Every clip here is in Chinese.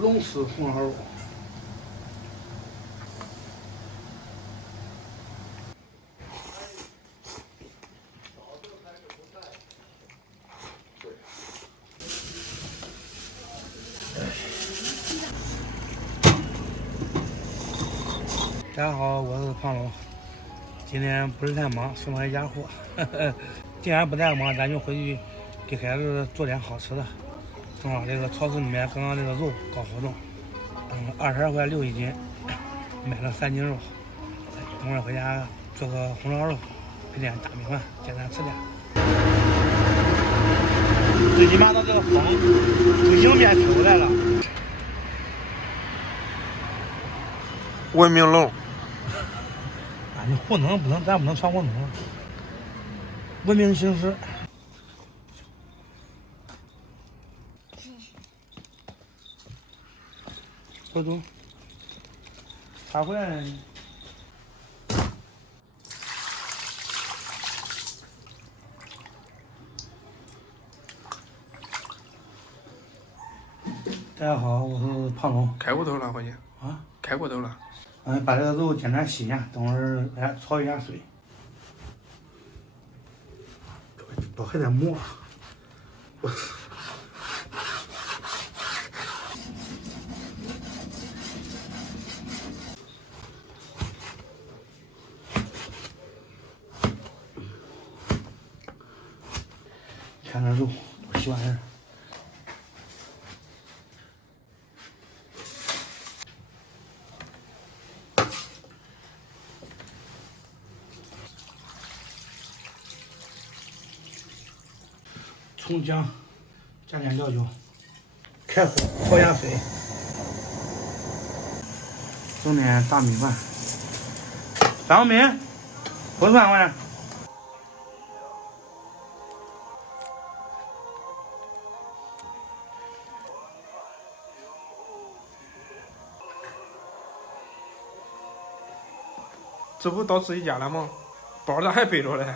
龙丝红烧肉。大家好，我是胖龙。今天不是太忙，送了一家货。既然不太忙，咱就回去给孩子做点好吃的。正好这个超市里面刚刚这个肉搞活动，22块6一斤，买了3斤肉。等会儿回家做个红烧肉，配点大米饭，简单吃点。最起码到这个风就迎面吹过来了。文明龙。啊，你糊弄不能，咱不能闯糊弄。文明行驶。回头，他回来。大家好，我是胖龙。开过头了，伙计。啊？开过头了。把这个肉简单洗一下，等会儿给它焯一下水。多喝点馍。看这肉多细玩意儿。葱姜，加点料酒，开火焯下水，整点大米饭。张小明，滚饭快点。这不到自己家了吗？包咋还背着嘞？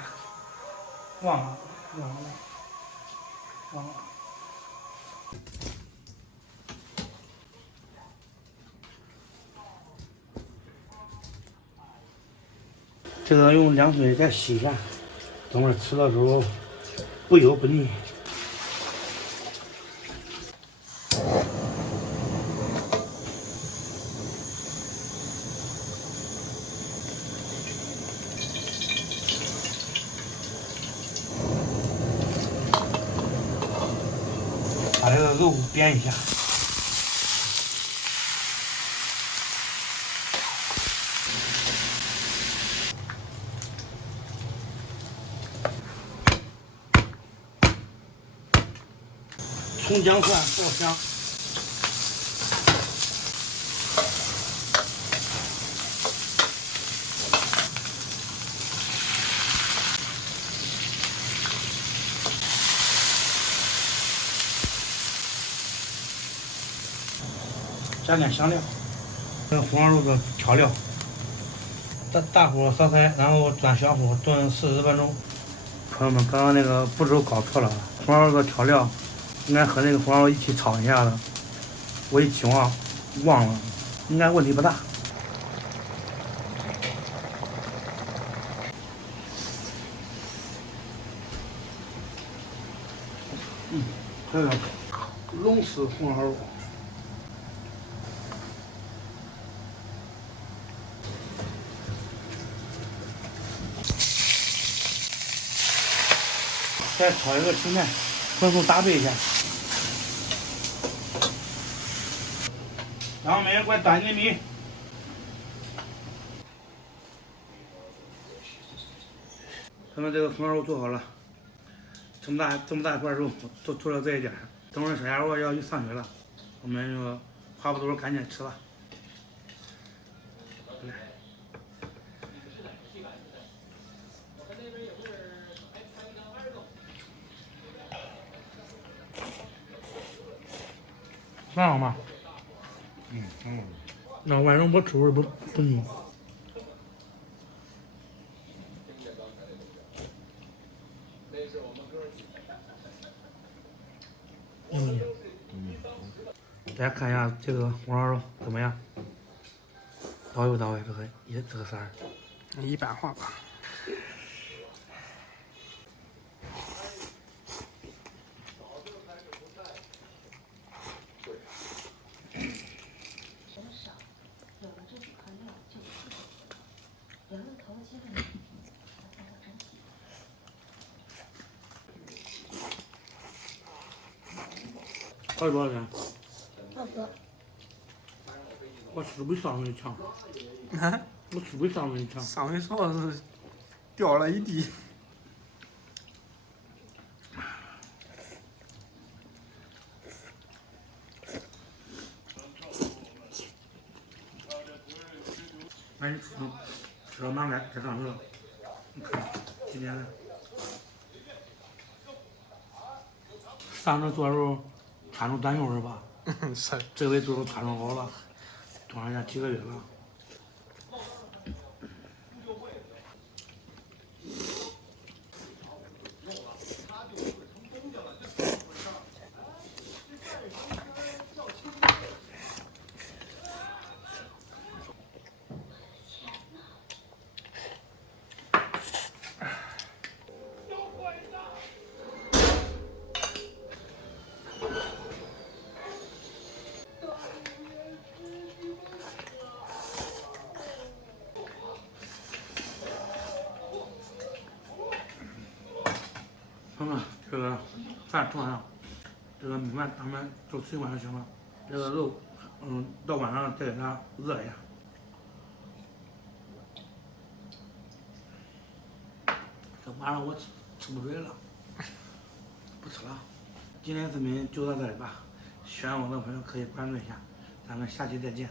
忘了。这个用凉水再洗一下，等会儿吃的时候不油不腻。把这个肉煸一下。葱姜蒜爆香。加点香料，这红烧肉的调料。大火烧开，然后转小火炖40分钟。朋友们，刚刚那个步骤搞错了，红烧肉的调料应该和那个红烧肉一起炒一下的，我一起忘了，应该问题不大。还有龙丝红烧肉。再炒一个青菜，荤素搭配一下。然后每人给我端斤米。咱们这个红烧肉做好了，这么大一块肉，都做到这一点。等会儿小家伙要去上学了，我们就话不多说，赶紧吃了。来。算了吗？那晚上我吃会不腻。大家看一下这个红烧肉怎么样？到位不到位？这个色儿，一般化吧。到底多少钱？20。我是不是上回强？我是不是上回强？上回说是掉了一地。那你吃了马该上去了。你看今天的上周做的时候穿出蛋油是吧？是。这回做穿成好了，多少年几个月了。朋友们，这个饭做上，这个米饭咱们就吃一碗就行了。这个肉，到晚上再给它热一下。这晚上我吃不准了，不吃了。今天视频就到这里吧，喜欢我的朋友可以关注一下，咱们下期再见。